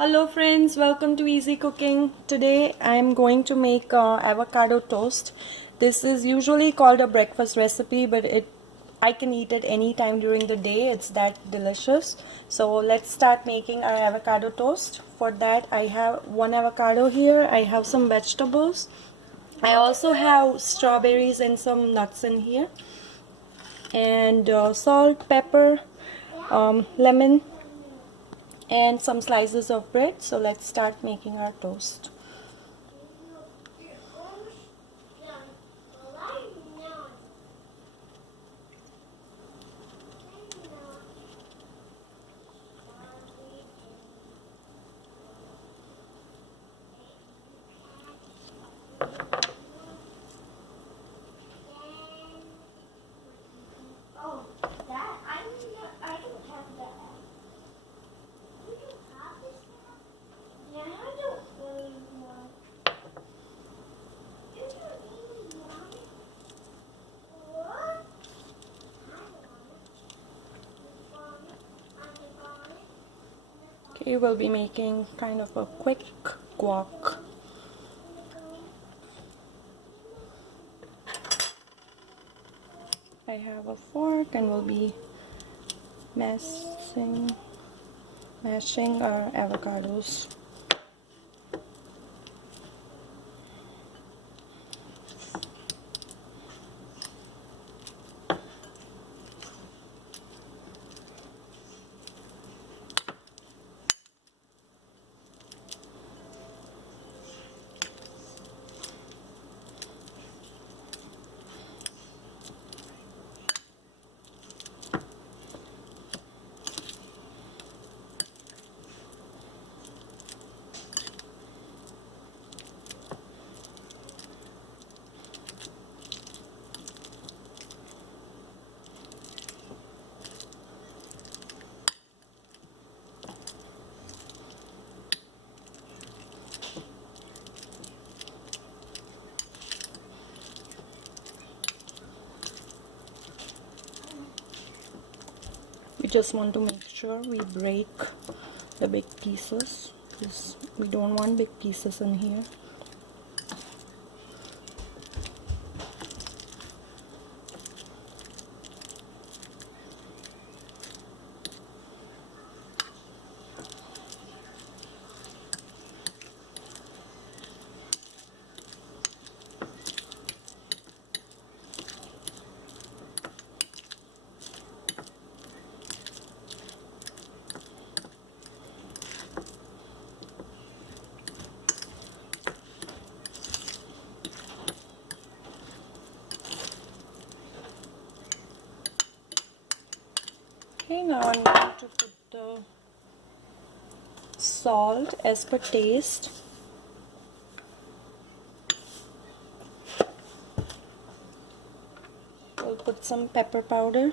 Hello friends, welcome to Easy Cooking. Today I am going to make avocado toast. This is usually called a breakfast recipe, but I can eat it anytime during the day. It's that delicious. So let's start making our avocado toast. For that I have one avocado here. I have some vegetables. I also have strawberries and some nuts in here. And salt, pepper, lemon, and some slices of bread. So let's start making our toast. Okay, we'll be making kind of a quick guac. I have a fork and we'll be mashing our avocados. We just want to make sure we break the big pieces because we don't want big pieces in here. Okay, now I'm going to put the salt as per taste. We'll put some pepper powder.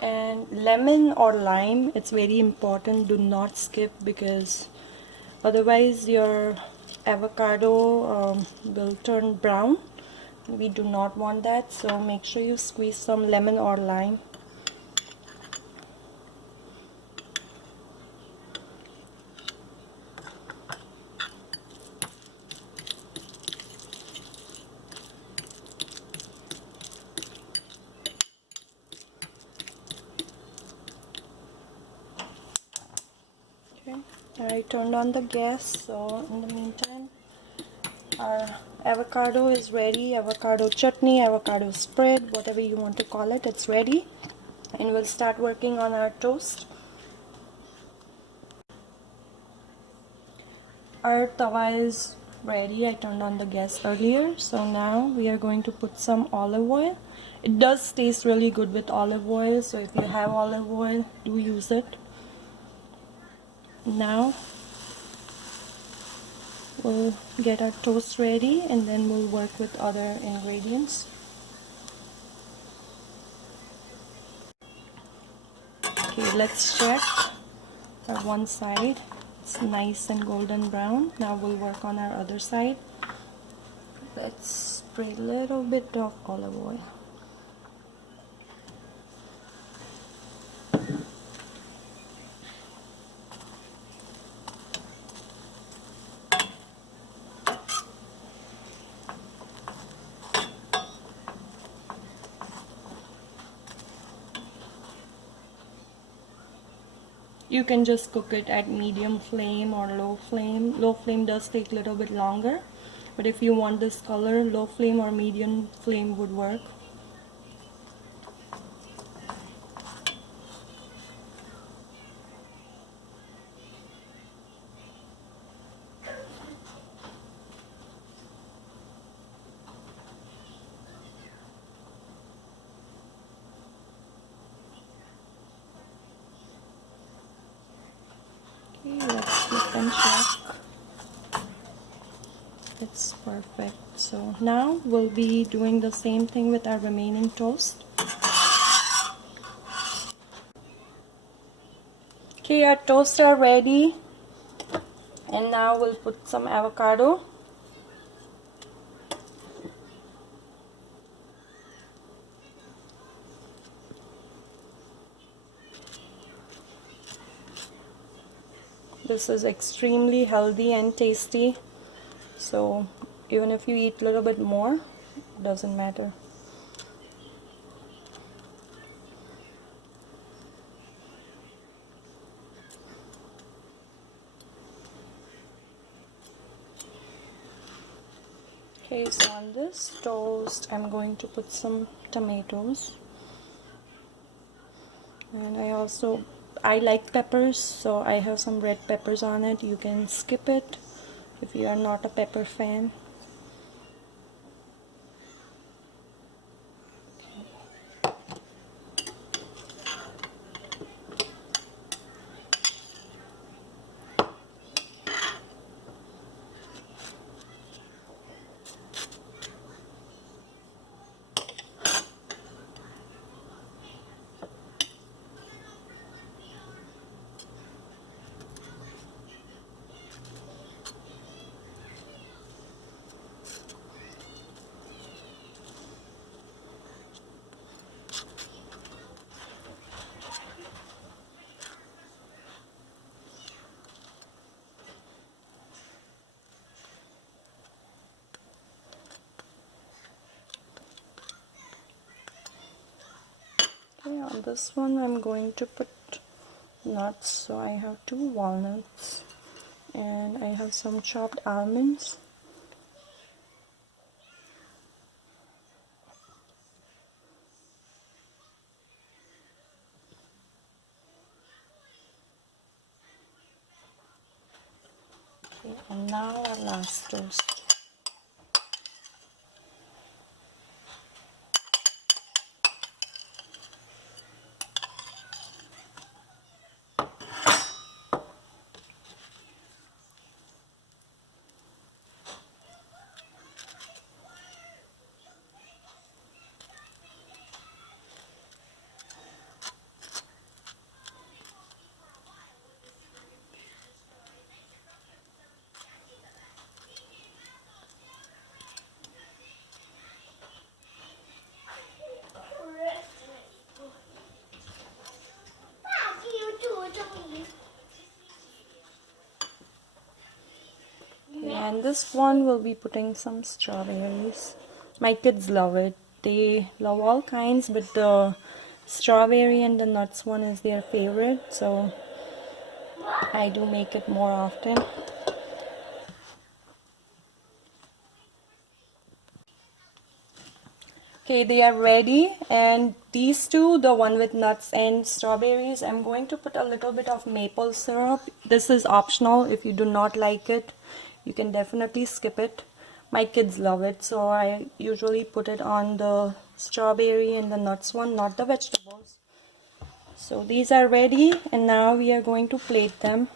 And lemon or lime, it's very important, do not skip, because otherwise your avocado will turn brown. We do not want that, so make sure you squeeze some lemon or lime. Okay, I turned on the gas, so in the meantime our avocado is ready. Avocado chutney, avocado spread, whatever you want to call it, it's ready. And we'll start working on our toast. Our tawa is ready. I turned on the gas earlier, so now we are going to put some olive oil. It does taste really good with olive oil, so if you have olive oil, do use it. Now we'll get our toast ready and then we'll work with other ingredients. Okay, let's check our one side. It's nice and golden brown. Now we'll work on our other side. Let's spray a little bit of olive oil. You can just cook it at medium flame or low flame. Low flame does take a little bit longer, but if you want this color, low flame or medium flame would work. Okay, let's flip and check. It's perfect. So now we'll be doing the same thing with our remaining toast. Okay, our toasts are ready, and now we'll put some avocado. This is extremely healthy and tasty, so even if you eat a little bit more, it doesn't matter. Okay, so on this toast I'm going to put some tomatoes, and I like peppers, so I have some red peppers on it. You can skip it if you are not a pepper fan. Okay, on this one I'm going to put nuts. So I have 2 walnuts, and I have some chopped almonds. Okay, and now our last toast. And this one will be putting some strawberries. My kids love it. They love all kinds, but the strawberry and the nuts one is their favorite, so I do make it more often. Okay, they are ready, and these two, the one with nuts and strawberries, I'm going to put a little bit of maple syrup. This is optional. If you do not like it, you can definitely skip it. My kids love it, so I usually put it on the strawberry and the nuts one, not the vegetables. So these are ready, and now we are going to plate them.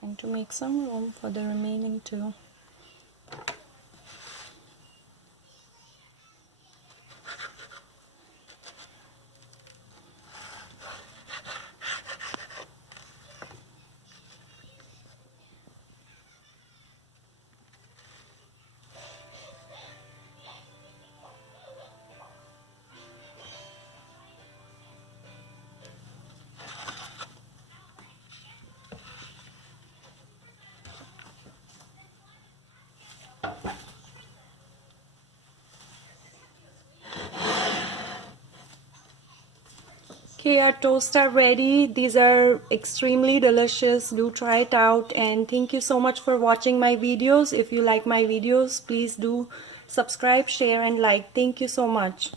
Trying to make some room for the remaining two. Okay, our toasts are ready. These are extremely delicious. Do try it out, and thank you so much for watching my videos. If you like my videos, please do subscribe, share and like. Thank you so much.